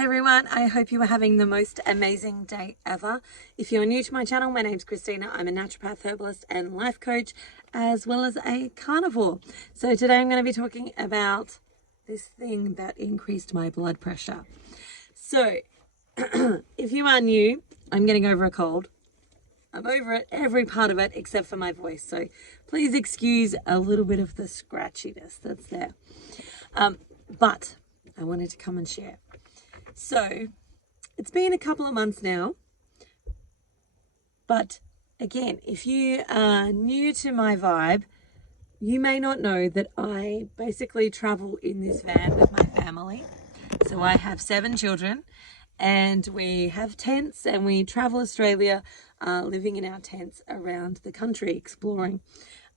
Hey everyone, I hope you are having the most amazing day ever. If you're new to my channel, my name's Christina. I'm a naturopath, herbalist and life coach, as well as a carnivore. So today I'm going to be talking about this thing that increased my blood pressure. So if you are new, I'm getting over a cold. I'm over it, every part of it, except for my voice. So please excuse a little bit of the scratchiness that's there. But I wanted to come and share. So it's been a couple of months now, but again, if you are new to my vibe, you may not know that I basically travel in this van with my family. So I have 7 children and we have tents and we travel Australia, living in our tents around the country, exploring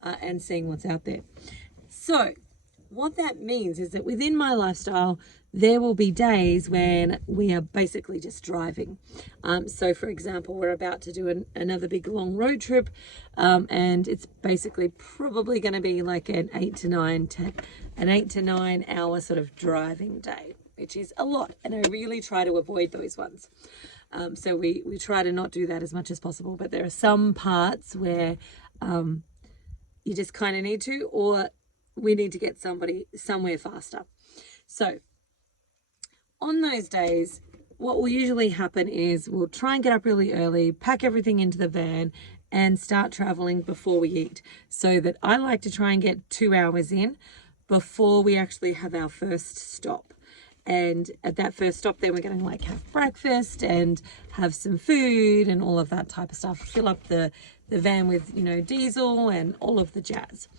and seeing what's out there. So what that means is that within my lifestyle, there will be days when we are basically just driving. So for example, we're about to do another big long road trip, and it's basically probably going to be like an 8 to 9 hour sort of driving day, which is a lot. And I really try to avoid those ones. So we try to not do that as much as possible, but there are some parts where you just kind of need to, or we need to get somebody somewhere faster. So on those days, what will usually happen is we'll try and get up really early, pack everything into the van and start traveling before we eat. So that I like to try and get 2 hours in before we actually have our first stop. And at that first stop, then we're going to like have breakfast and have some food and all of that type of stuff. Fill up the van with, diesel and all of the jazz.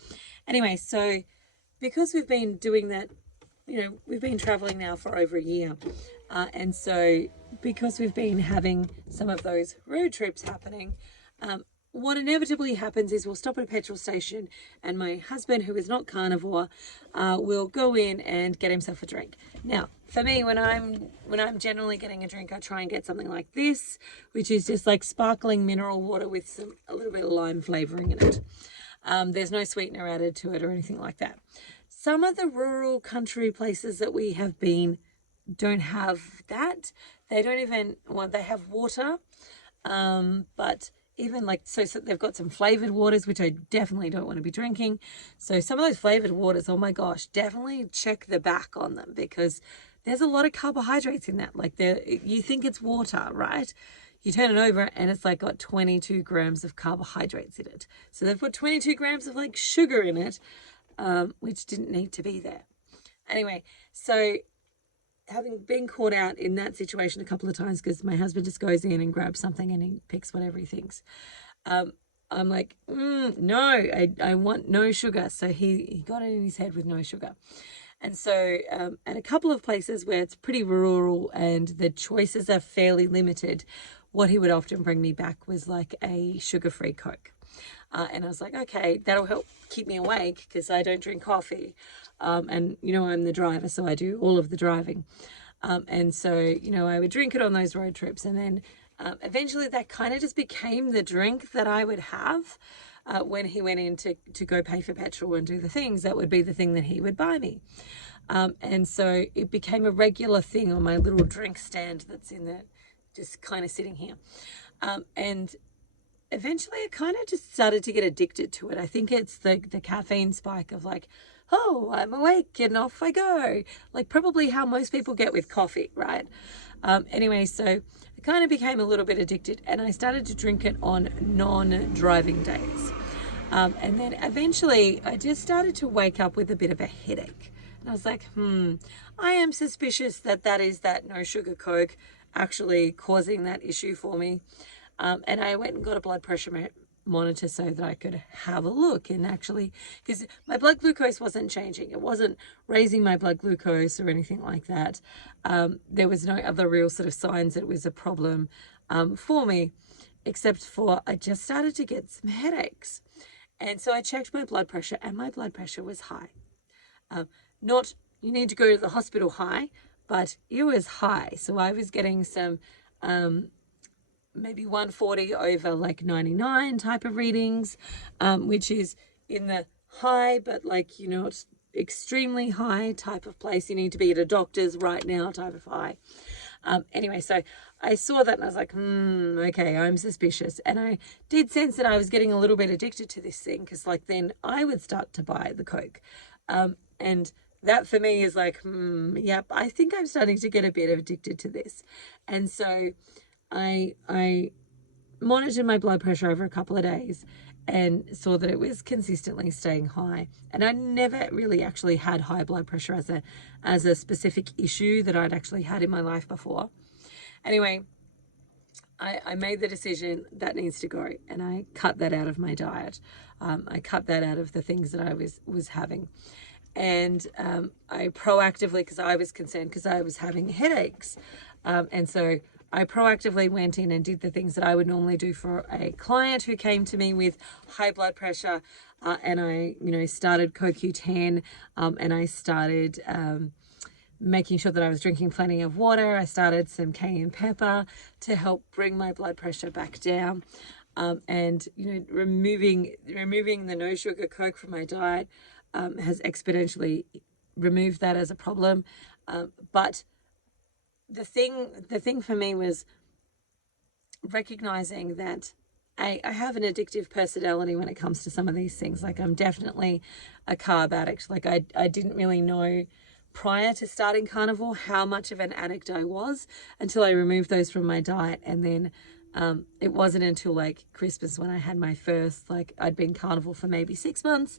Anyway, so because we've been doing that, we've been traveling now for over a year. And so because we've been having some of those road trips happening, what inevitably happens is we'll stop at a petrol station and my husband, who is not carnivore, will go in and get himself a drink. Now, for me, when I'm generally getting a drink, I try and get something like this, which is just like sparkling mineral water with a little bit of lime flavoring in it. There's no sweetener added to it or anything like that. Some of the rural country places that we have been don't have that. They don't even, they have water, but even like, so they've got some flavored waters, which I definitely don't want to be drinking. So some of those flavored waters, oh my gosh, definitely check the back on them because there's a lot of carbohydrates in that. Like you think it's water, right? You turn it over and it's like got 22 grams of carbohydrates in it. So they've put 22 grams of like sugar in it, which didn't need to be there. Anyway, so having been caught out in that situation a couple of times because my husband just goes in and grabs something and he picks whatever he thinks. I'm like, no, I want no sugar. So he got it in his head with no sugar. And so at a couple of places where it's pretty rural and the choices are fairly limited, what he would often bring me back was like a sugar-free Coke. And I was like, okay, that'll help keep me awake because I don't drink coffee. And, I'm the driver, so I do all of the driving. And so, I would drink it on those road trips. And then eventually that kind of just became the drink that I would have when he went in to go pay for petrol and do the things. That would be the thing that he would buy me. And so it became a regular thing on my little drink stand that's in the, just kind of sitting here. And eventually I kind of just started to get addicted to it. I think it's the caffeine spike of like, oh, I'm awake and off I go. Like probably how most people get with coffee, right? Anyway, so I kind of became a little bit addicted and I started to drink it on non-driving days. And then eventually I just started to wake up with a bit of a headache. And I was like, I am suspicious that is that no sugar Coke actually causing that issue for me. And I went and got a blood pressure monitor so that I could have a look and actually, because my blood glucose wasn't changing. It wasn't raising my blood glucose or anything like that. There was no other real sort of signs that it was a problem for me, except for I just started to get some headaches. And so I checked my blood pressure and my blood pressure was high. Not you need to go to the hospital high, but it was high. So I was getting some maybe 140 over like 99 type of readings, which is in the high, but like, it's extremely high type of place. You need to be at a doctor's right now type of high. Anyway, so I saw that and I was like, okay, I'm suspicious. And I did sense that I was getting a little bit addicted to this thing, because like then I would start to buy the Coke. And that for me is like, yep, I think I'm starting to get a bit addicted to this. And so I monitored my blood pressure over a couple of days and saw that it was consistently staying high. And I never really actually had high blood pressure as a specific issue that I'd actually had in my life before. Anyway, I made the decision that needs to go, and I cut that out of my diet. I cut that out of the things that I was having. And I proactively, because I was concerned because I was having headaches. And so I proactively went in and did the things that I would normally do for a client who came to me with high blood pressure. And I, started CoQ10, and I started making sure that I was drinking plenty of water. I started some cayenne pepper to help bring my blood pressure back down. And, removing the no sugar Coke from my diet has exponentially removed that as a problem. But the thing for me was recognizing that I have an addictive personality when it comes to some of these things. Like, I'm definitely a carb addict. Like, I didn't really know prior to starting Carnivore how much of an addict I was until I removed those from my diet. And then it wasn't until like Christmas when I had my first, like, I'd been Carnivore for maybe 6 months,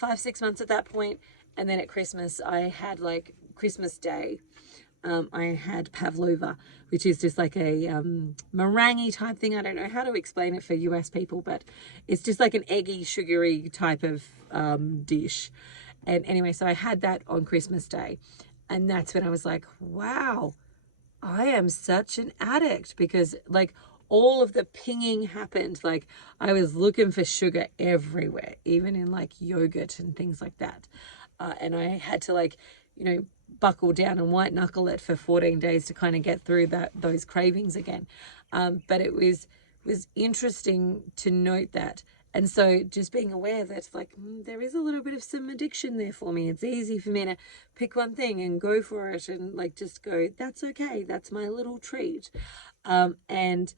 5-6 months at that point. And then at Christmas, I had like Christmas Day. I had pavlova, which is just like a meringue type thing. I don't know how to explain it for US people, but it's just like an eggy, sugary type of dish. And anyway, so I had that on Christmas Day. And that's when I was like, wow, I am such an addict, because like all of the pinging happened. Like, I was looking for sugar everywhere, even in like yogurt and things like that. And I had to like, buckle down and white knuckle it for 14 days to kind of get through those cravings again. But it was interesting to note that. And so just being aware that like, there is a little bit of some addiction there for me. It's easy for me to pick one thing and go for it and like just go, that's okay, that's my little treat. And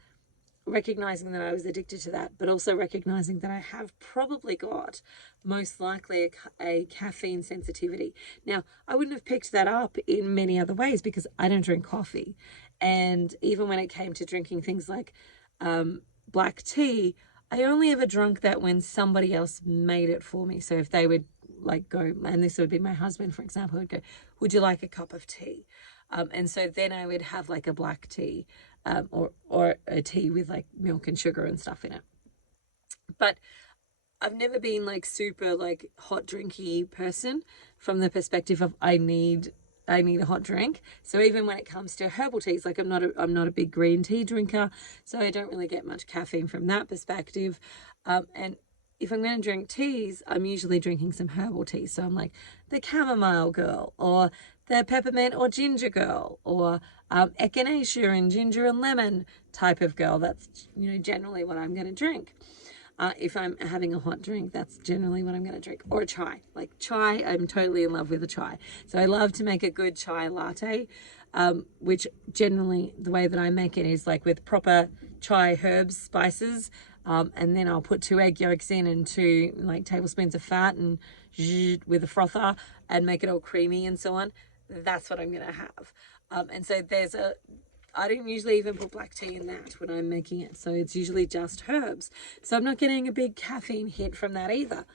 recognizing that I was addicted to that, but also recognizing that I have probably got most likely a caffeine sensitivity. Now, I wouldn't have picked that up in many other ways because I don't drink coffee. And even when it came to drinking things like black tea, I only ever drank that when somebody else made it for me. So if they would like go, and this would be my husband, for example, would go, would you like a cup of tea? And so then I would have like a black tea, or a tea with like milk and sugar and stuff in it. But I've never been like super like hot drinky person from the perspective of I need a hot drink. So even when it comes to herbal teas, like I'm not a big green tea drinker, so I don't really get much caffeine from that perspective. And if I'm going to drink teas, I'm usually drinking some herbal tea. So I'm like the chamomile girl, or the peppermint or ginger girl, or echinacea and ginger and lemon type of girl. That's generally what I'm going to drink. If I'm having a hot drink, that's generally what I'm going to drink. Or a chai. Like chai, I'm totally in love with a chai. So I love to make a good chai latte, which generally the way that I make it is like with proper chai herbs, spices, and then I'll put 2 egg yolks in and 2 like tablespoons of fat and with a frother and make it all creamy and so on. That's what I'm going to have. And so I don't usually even put black tea in that when I'm making it. So it's usually just herbs. So I'm not getting a big caffeine hit from that either.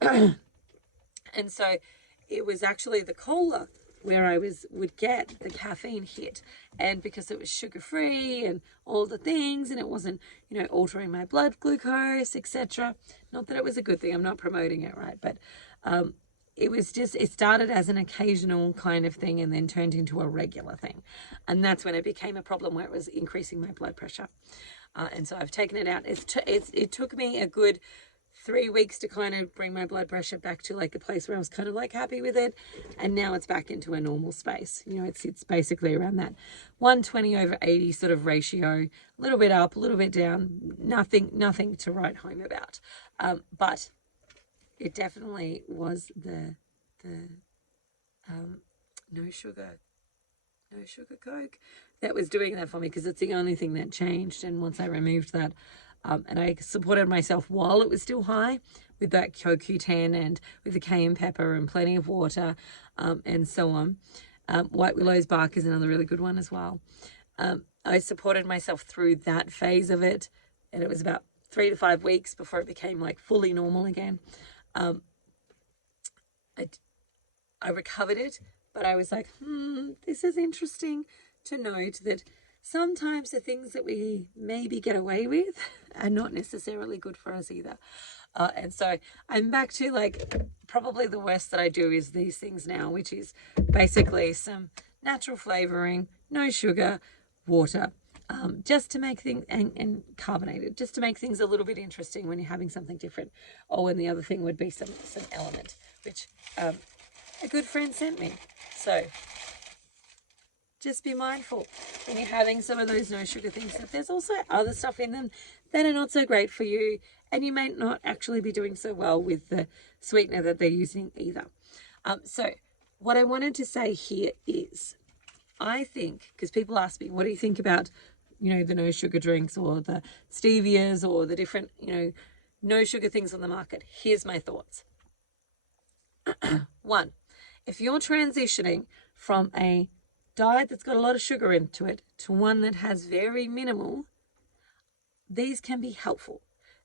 And so it was actually the cola where I would get the caffeine hit. And because it was sugar-free and all the things, and it wasn't, altering my blood glucose, etc. Not that it was a good thing. I'm not promoting it, right? But it started as an occasional kind of thing and then turned into a regular thing. And that's when it became a problem, where it was increasing my blood pressure. And so I've taken it out. It took me a good 3 weeks to kind of bring my blood pressure back to like a place where I was kind of like happy with it. And now it's back into a normal space. It sits basically around that 120/80 sort of ratio, a little bit up, a little bit down, nothing to write home about. But it definitely was the no sugar no sugar Coke that was doing that for me, because it's the only thing that changed. And once I removed that, and I supported myself while it was still high with that CoQ10 and with the cayenne pepper and plenty of water, and so on. White willow's bark is another really good one as well. I supported myself through that phase of it, and it was about 3 to 5 weeks before it became like fully normal again. I recovered it, but I was like, this is interesting to note that sometimes the things that we maybe get away with are not necessarily good for us either. And so I'm back to like probably the worst that I do is these things now, which is basically some natural flavoring, no sugar, water, just to make things, and carbonated, just to make things a little bit interesting when you're having something different. Oh, and the other thing would be some element, which a good friend sent me. So just be mindful when you're having some of those no sugar things that there's also other stuff in them that are not so great for you, and you may not actually be doing so well with the sweetener that they're using either. So what I wanted to say here is, I think, because people ask me, what do you think about, the no sugar drinks or the stevias or the different, no sugar things on the market? Here's my thoughts. One, if you're transitioning from a diet that's got a lot of sugar into it to one that has very minimal, these can be helpful.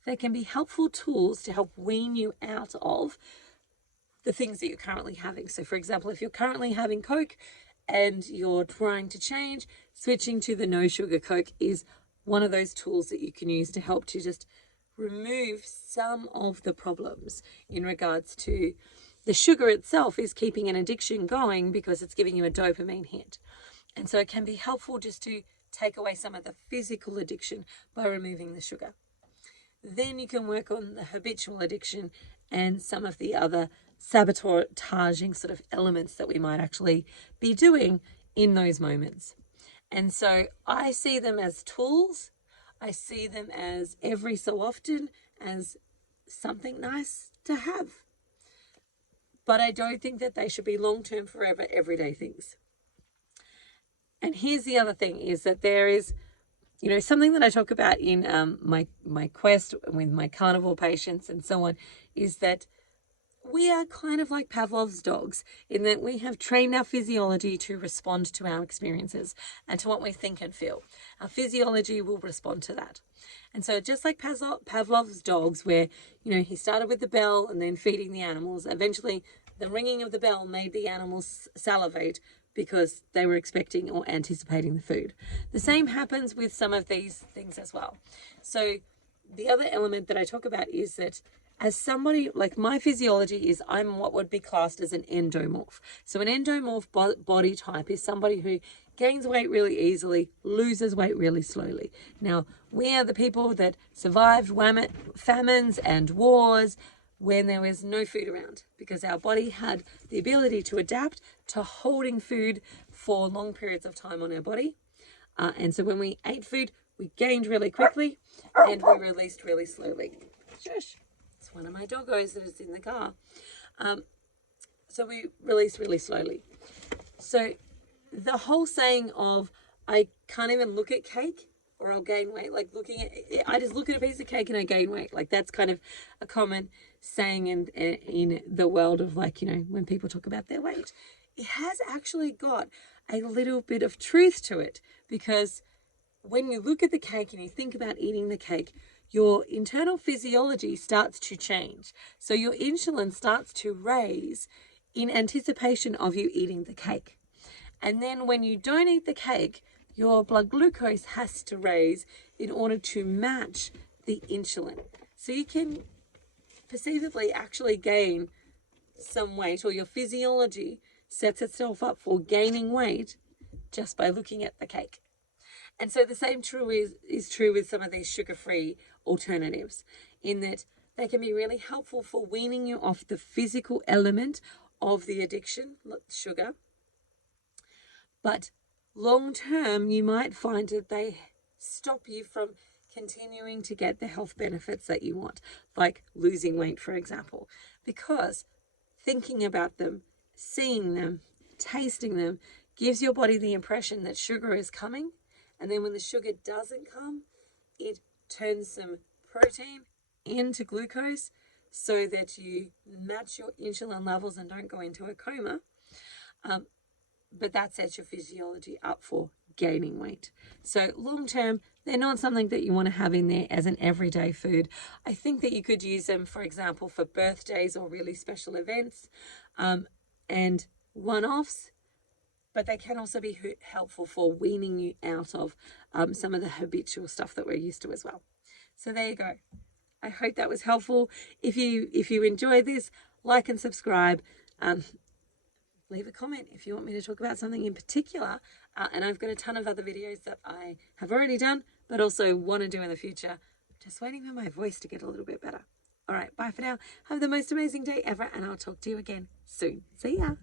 They can be helpful tools to help wean you out of the things that you're currently having. So for example, if you're currently having Coke and you're trying to change, switching to the no sugar Coke is one of those tools that you can use to help to just remove some of the problems in regards to the sugar itself is keeping an addiction going because it's giving you a dopamine hit. And so it can be helpful just to take away some of the physical addiction by removing the sugar. Then you can work on the habitual addiction and some of the other sabotaging sort of elements that we might actually be doing in those moments. And so I see them as tools. I see them as every so often as something nice to have. But I don't think that they should be long-term, forever, everyday things. And here's the other thing is that there is, something that I talk about in my quest with my carnivore patients and so on, is that we are kind of like Pavlov's dogs in that we have trained our physiology to respond to our experiences and to what we think and feel. Our physiology will respond to that. And so just like Pavlov's dogs, where, he started with the bell and then feeding the animals, eventually the ringing of the bell made the animals salivate because they were expecting or anticipating the food. The same happens with some of these things as well. So the other element that I talk about is that as somebody, like my physiology is I'm what would be classed as an endomorph. So an endomorph body type is somebody who gains weight really easily, loses weight really slowly. Now, we are the people that survived famines and wars when there was no food around, because our body had the ability to adapt to holding food for long periods of time on our body. And so when we ate food, we gained really quickly and we released really slowly. Shush. It's one of my doggos that is in the car. So we released really slowly. So the whole saying of, I can't even look at cake or I'll gain weight, I just look at a piece of cake and I gain weight. Like that's kind of a common saying in the world of when people talk about their weight. It has actually got a little bit of truth to it, because when you look at the cake and you think about eating the cake, your internal physiology starts to change. So your insulin starts to raise in anticipation of you eating the cake. And then when you don't eat the cake, your blood glucose has to raise in order to match the insulin. So you can perceivably actually gain some weight, or your physiology sets itself up for gaining weight just by looking at the cake. And so the same is true with some of these sugar-free alternatives, in that they can be really helpful for weaning you off the physical element of the addiction, sugar. But long term, you might find that they stop you from continuing to get the health benefits that you want, like losing weight, for example, because thinking about them, seeing them, tasting them gives your body the impression that sugar is coming. And then when the sugar doesn't come, it turns some protein into glucose so that you match your insulin levels and don't go into a coma. But that sets your physiology up for gaining weight. So long term, they're not something that you want to have in there as an everyday food. I think that you could use them, for example, for birthdays or really special events and one-offs, but they can also be helpful for weaning you out of some of the habitual stuff that we're used to as well. So there you go. I hope that was helpful. If you enjoyed this, like and subscribe. Leave a comment if you want me to talk about something in particular. And I've got a ton of other videos that I have already done, but also want to do in the future. Just waiting for my voice to get a little bit better. All right, bye for now. Have the most amazing day ever, and I'll talk to you again soon. See ya.